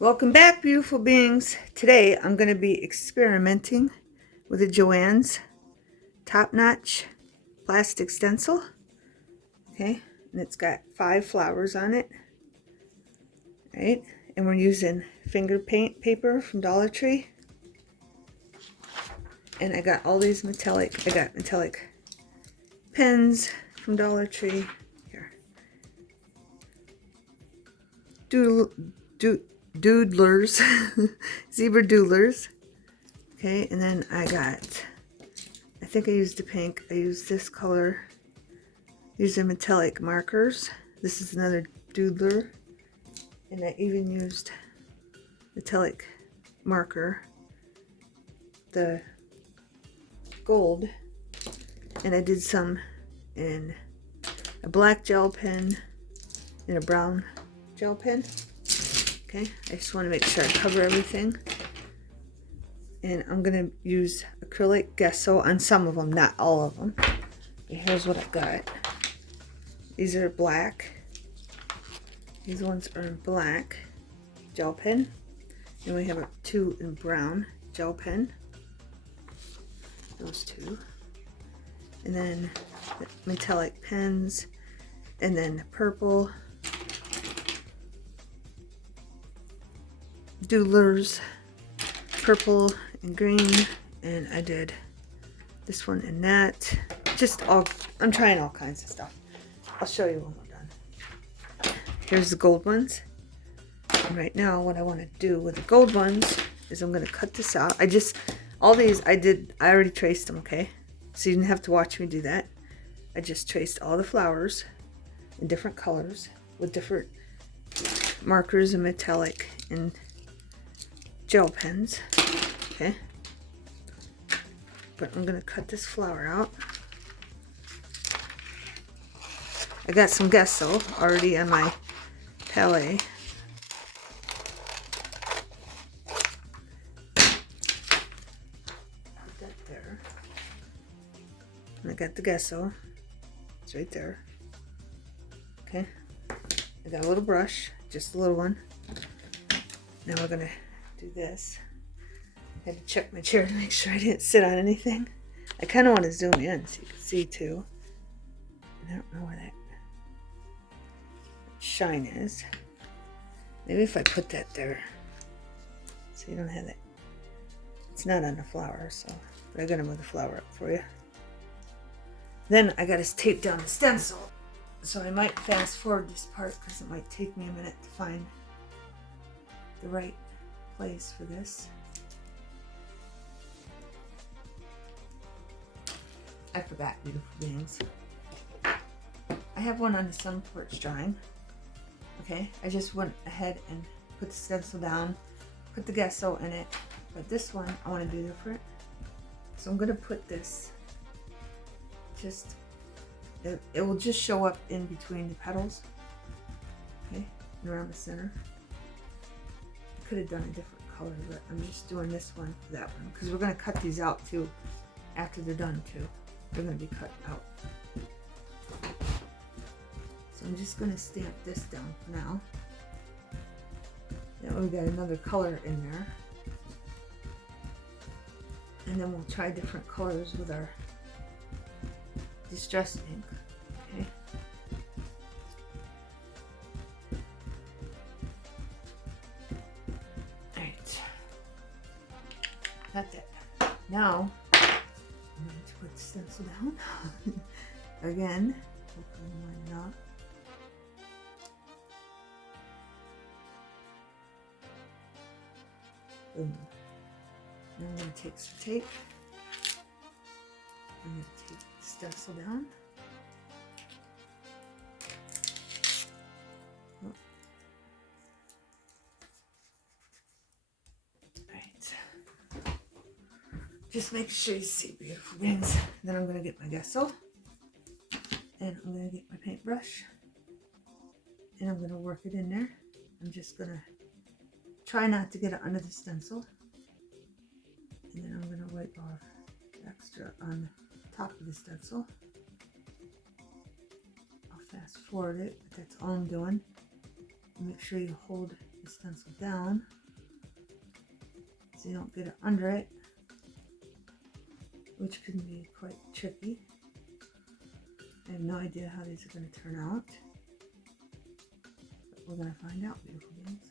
Welcome back, beautiful beings. Today I'm going to be experimenting with a Joann's top-notch plastic stencil. Okay, and it's got 5 flowers on it. Right, and we're using finger paint paper from Dollar Tree. And I got all these metallic pens from Dollar Tree. Here, doodlers, zebra doodlers. Okay, and then I think I used the pink. I used this color. These are metallic markers. This is another doodler. And I even used metallic marker, the gold. And I did some in a black gel pen and a brown gel pen. Okay, I just want to make sure I cover everything. And I'm going to use acrylic gesso on some of them, not all of them. And here's what I got. These are black. These ones are in black gel pen. And we have 2 in brown gel pen. Those 2. And then the metallic pens. And then purple doodlers. Purple and green. And I did this one and that. I'm trying all kinds of stuff. I'll show you when we're done. Here's the gold ones. And right now what I want to do with the gold ones is I'm going to cut this out. All these I already traced them, okay? So you didn't have to watch me do that. I just traced all the flowers in different colors with different markers and metallic and gel pens, okay? But I'm going to cut this flower out. I got some gesso already on my palette. Put that there. And I got the gesso. It's right there. Okay. I got a little brush, just a little one. Now we're gonna do this. I had to check my chair to make sure I didn't sit on anything. I kind of want to zoom in so you can see too. I don't know where that shine is. Maybe if I put that there so you don't have that. It's not on the flower, so but I'm gonna move the flower up for you. Then I gotta tape down the stencil, so I might fast forward this part because it might take me a minute to find the right place for this. I forgot, beautiful beings. I have one on the sun porch drawing. Okay, I just went ahead and put the stencil down, put the gesso in it, but this one I want to do different. So I'm going to put this, it will just show up in between the petals, okay, and around the center. I could have done a different color, but I'm just doing this one for that one, because we're going to cut these out too, after they're done too. They're going to be cut out. So I'm just going to stamp this down for now. That way we got another color in there. And then we'll try different colors with our distress ink. Okay. Alright. Got that. Now I'm going to put the stencil down. Again. Hopefully mine not. Boom. Now I'm going to take some tape. I'm going to take the stencil down. Oh. Alright. Just make sure you see, beautiful beings. Then I'm going to get my gesso. And I'm going to get my paintbrush. And I'm going to work it in there. I'm just going to try not to get it under the stencil. And then I'm going to wipe off the extra on the top of the stencil. I'll fast forward it, but that's all I'm doing. Make sure you hold the stencil down so you don't get it under it, which can be quite tricky. I have no idea how these are going to turn out, but we're going to find out, beautiful beings.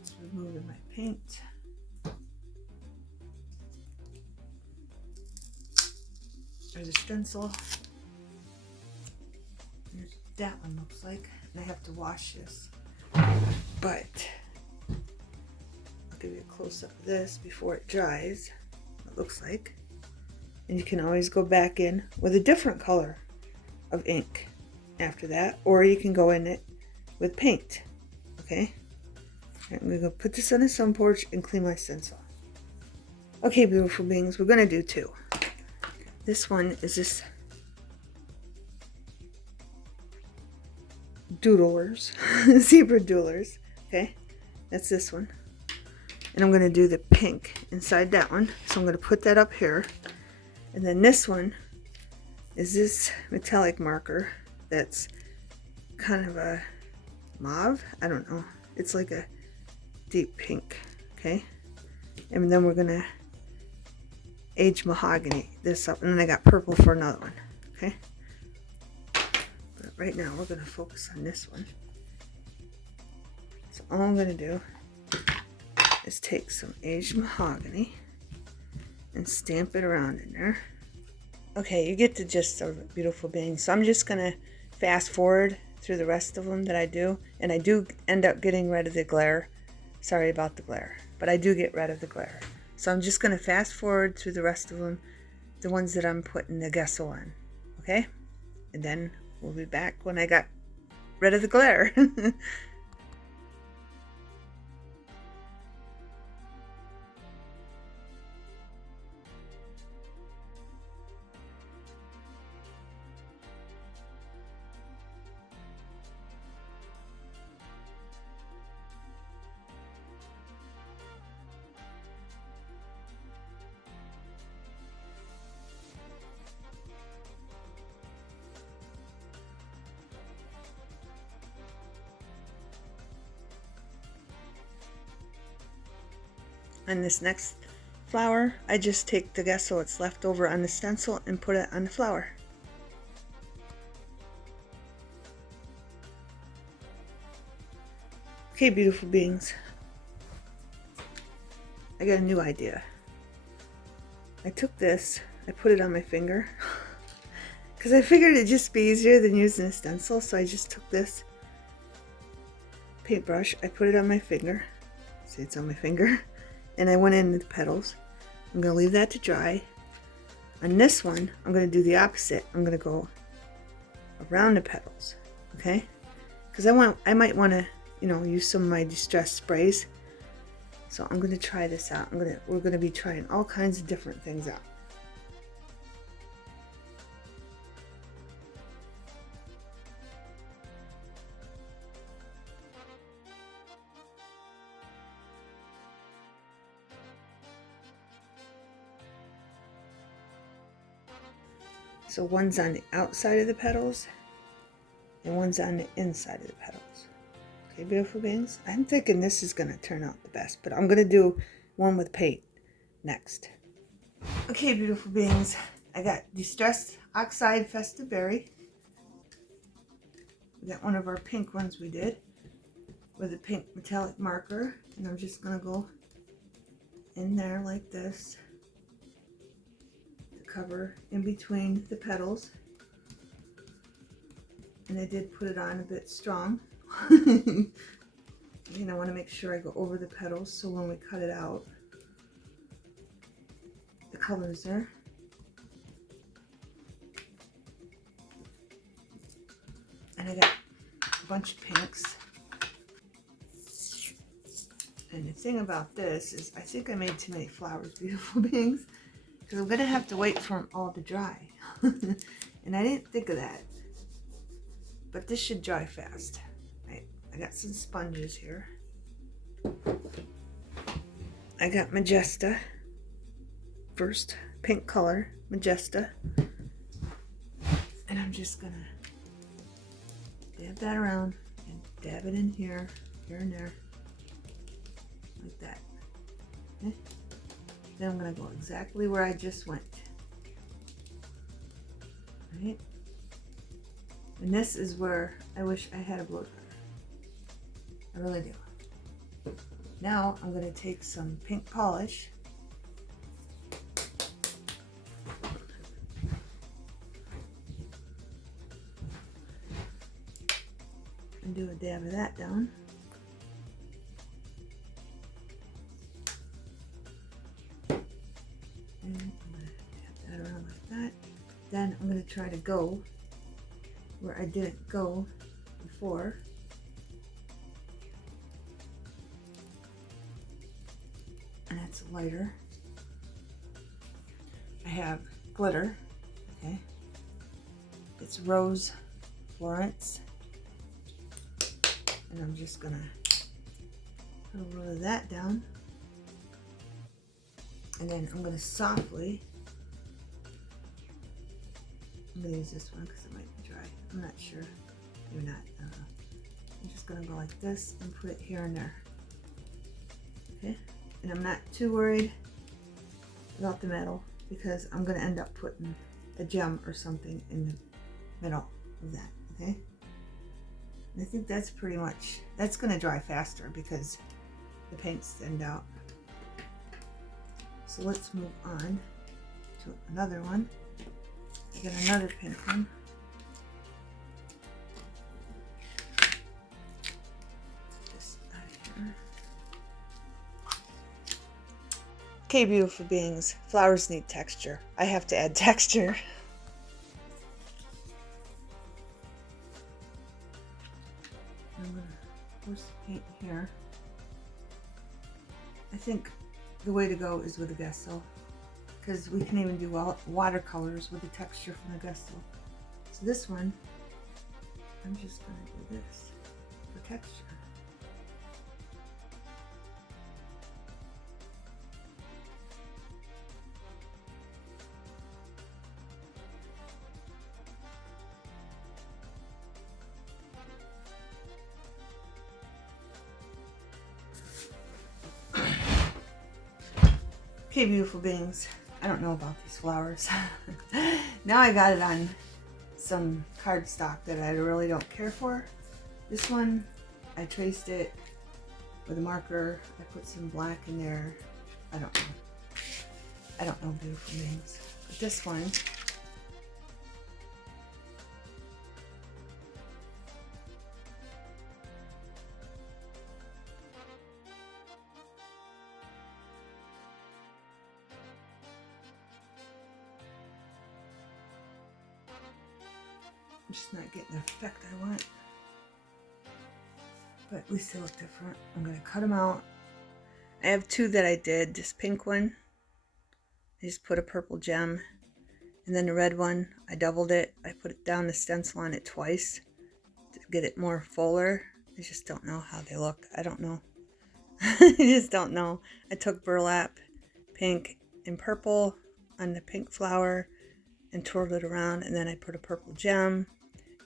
Just removing my paint. There's a stencil. Here's what that one looks like. And I have to wash this. But I'll give you a close up of this before it dries. It looks like. And you can always go back in with a different color of ink after that. Or you can go in it with paint. Okay? I'm going to go put this on the sun porch and clean my stencil. Okay, beautiful beings, we're going to do two. This one is this doodlers, zebra doodlers. Okay, that's this one. And I'm going to do the pink inside that one. So I'm going to put that up here. And then this one is this metallic marker that's kind of a mauve. I don't know. It's like a deep pink. Okay. And then we're going to age mahogany this up, and then I got purple for another one. Okay, but right now we're going to focus on this one. So all I'm going to do is take some aged mahogany and stamp it around in there. Okay, you get the gist of it, beautiful beings. So I'm just going to fast forward through the rest of them that I do, and I do end up getting rid of the glare. Sorry about the glare, but I do get rid of the glare. So I'm just going to fast forward through the rest of them, the ones that I'm putting the gesso on, okay? And then we'll be back when I got rid of the glare. On this next flower, I just take the gesso that's left over on the stencil and put it on the flower. Okay, beautiful beings. I got a new idea. I took this, I put it on my finger because I figured it'd just be easier than using a stencil, so I just took this paintbrush, I put it on my finger. See, it's on my finger. And I went into the petals. I'm going to leave that to dry. On this one, I'm going to do the opposite. I'm going to go around the petals, okay? Because I might want to, use some of my distress sprays. So I'm going to try this out. We're going to be trying all kinds of different things out. So one's on the outside of the petals and one's on the inside of the petals. Okay, beautiful beings. I'm thinking this is going to turn out the best, but I'm going to do one with paint next. Okay, beautiful beings. I got Distressed Oxide Festive Berry. We got one of our pink ones we did with a pink metallic marker. And I'm just going to go in there like this. Cover in between the petals, and I did put it on a bit strong. I want to make sure I go over the petals so when we cut it out the color's there. And I got a bunch of pinks, and the thing about this is I think I made too many flowers, beautiful beings, because I'm going to have to wait for them all to dry. And I didn't think of that. But this should dry fast. Right? I got some sponges here. I got Magesta first, pink color, Magesta. And I'm just gonna dab that around and dab it in here and there, like that. Okay. Then I'm gonna go exactly where I just went. Right? And this is where I wish I had a blow dryer. I really do. Now I'm going to take some pink polish and do a dab of that down. And I'm going to dab that around like that. Then I'm going to try to go where I didn't go before. And it's lighter. I have glitter, okay? It's Rose Florence. And I'm just gonna put a little of that down. And then I'm gonna softly, I'm gonna use this one because it might be dry. I'm not sure, maybe not. I'm just gonna go like this and put it here and there, okay? And I'm not too worried about the metal because I'm going to end up putting a gem or something in the middle of that, okay? And I think that's pretty much, that's going to dry faster because the paint's thinned out. So let's move on to another one. I got another pink one. Just out of here. Okay, beautiful beings, flowers need texture. I have to add texture. I'm going to force the paint here. I think the way to go is with a gesso because we can even do watercolors with the texture from the gesso. So this one, I'm just going to do this for texture. Okay, beautiful beings, I don't know about these flowers. Now I got it on some cardstock that I really don't care for. This one, I traced it with a marker. I put some black in there. I don't know, beautiful beings. But this one, I'm just not getting the effect I want, but at least they look different. I'm going to cut them out. I have two that I did. This pink one, I just put a purple gem, and then the red one, I doubled it. I put it down the stencil on it twice to get it more fuller. I just don't know how they look. I don't know. I just don't know. I took burlap, pink and purple on the pink flower and twirled it around, and then I put a purple gem.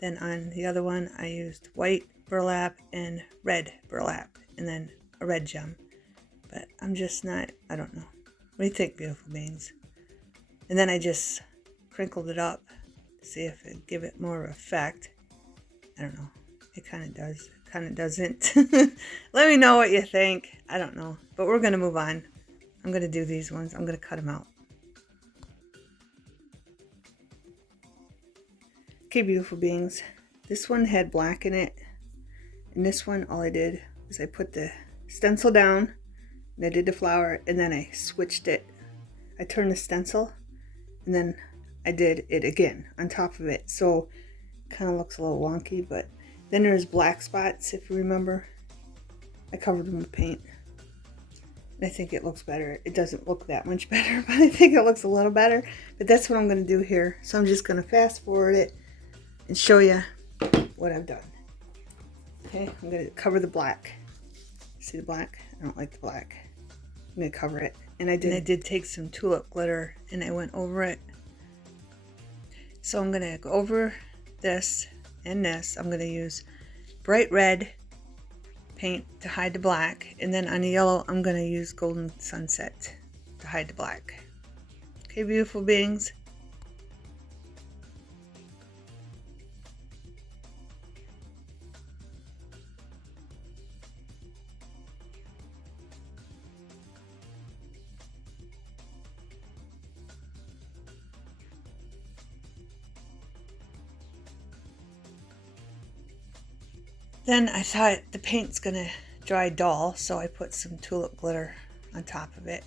Then on the other one, I used white burlap and red burlap, and then a red gem. But I'm just not, I don't know. What do you think, beautiful beings? And then I just crinkled it up to see if it'd give it more effect. I don't know. It kind of does. It kind of doesn't. Let me know what you think. I don't know. But we're going to move on. I'm going to do these ones. I'm going to cut them out. Okay, beautiful beings, this one had black in it, and this one, all I did was I put the stencil down, and I did the flower, and then I switched it. I turned the stencil, and then I did it again on top of it, so it kind of looks a little wonky, but then there's black spots, if you remember. I covered them with paint, and I think it looks better. It doesn't look that much better, but I think it looks a little better, but that's what I'm going to do here, so I'm just going to fast forward it and show you what I've done. Okay, I'm going to cover the black. See the black? I don't like the black. I'm going to cover it. And I did take some tulip glitter and I went over it. So I'm going to go over this and this. I'm going to use bright red paint to hide the black, and then on the yellow I'm going to use Golden Sunset to hide the black. Okay, beautiful beings. Then I thought the paint's gonna dry dull, so I put some tulip glitter on top of it.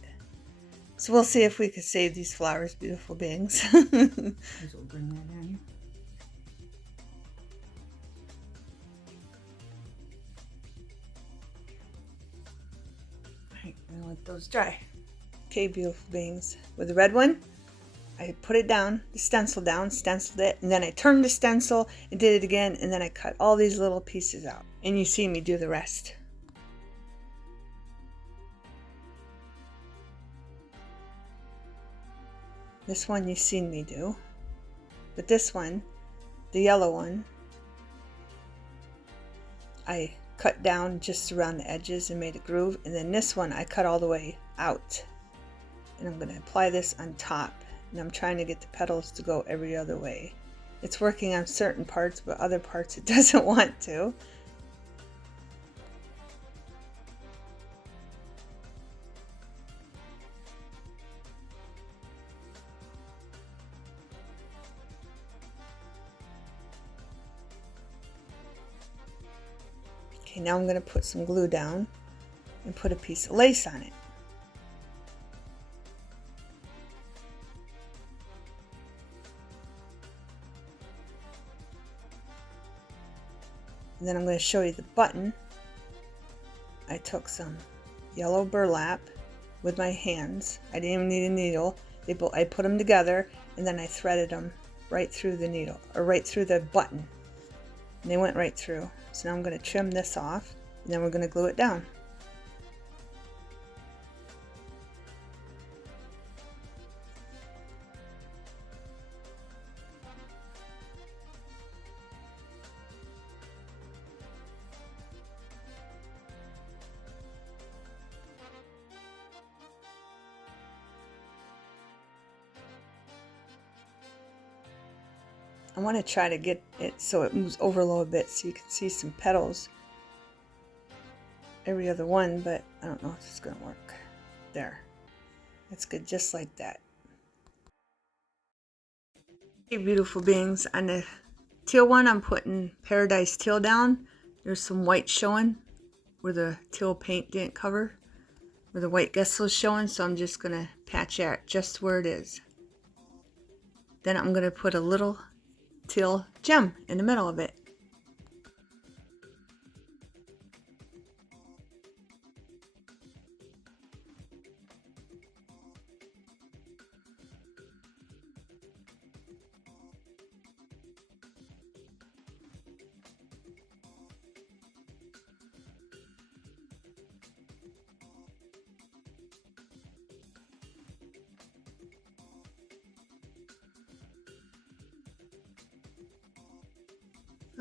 So we'll see if we can save these flowers, beautiful beings. We'll bring that in. Alright, I'm gonna let those dry. Okay, beautiful beings. With the red one, I put it down, the stencil down, stenciled it, and then I turned the stencil and did it again, and then I cut all these little pieces out. And you see me do the rest. This one you've seen me do. But this one, the yellow one, I cut down just around the edges and made a groove. And then this one I cut all the way out. And I'm going to apply this on top. And I'm trying to get the petals to go every other way. It's working on certain parts, but other parts it doesn't want to. Okay, now I'm going to put some glue down and put a piece of lace on it. And then I'm going to show you the button. I took some yellow burlap with my hands. I didn't even need a needle. I put them together and then I threaded them right through the needle, or right through the button. And they went right through. So now I'm going to trim this off and then we're going to glue it down. I want to try to get it so it moves over a little bit so you can see some petals every other one, but I don't know if it's going to work. There. That's good, just like that. Hey, beautiful beings. On the teal one, I'm putting Paradise Teal down. There's some white showing where the teal paint didn't cover, where the white gesso is showing, so I'm just going to patch that just where it is. Then I'm going to put a little teal gem in the middle of it.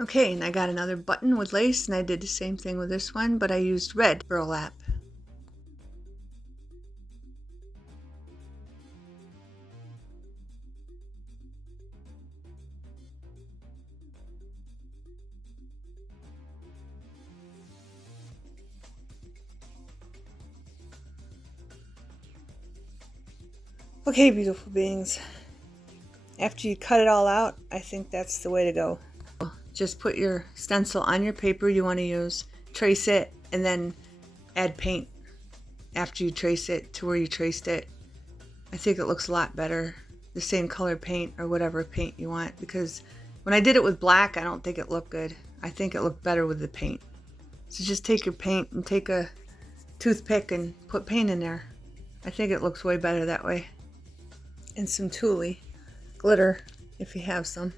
Okay, and I got another button with lace, and I did the same thing with this one, but I used red burlap. Okay, beautiful beings. After you cut it all out, I think that's the way to go. Just put your stencil on your paper you want to use, trace it, and then add paint after you trace it to where you traced it. I think it looks a lot better, the same color paint or whatever paint you want, because when I did it with black, I don't think it looked good. I think it looked better with the paint. So just take your paint and take a toothpick and put paint in there. I think it looks way better that way. And some tulle glitter if you have some,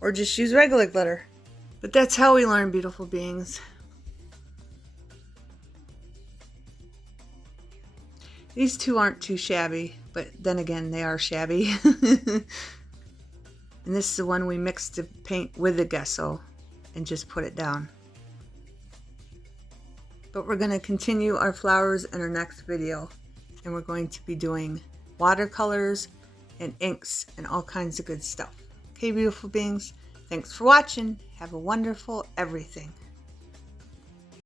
or just use regular glitter. But that's how we learn, beautiful beings. These two aren't too shabby, but then again, they are shabby. And this is the one we mixed the paint with the gesso and just put it down. But we're going to continue our flowers in our next video. And we're going to be doing watercolors and inks and all kinds of good stuff. Okay, beautiful beings. Thanks for watching. Have a wonderful everything.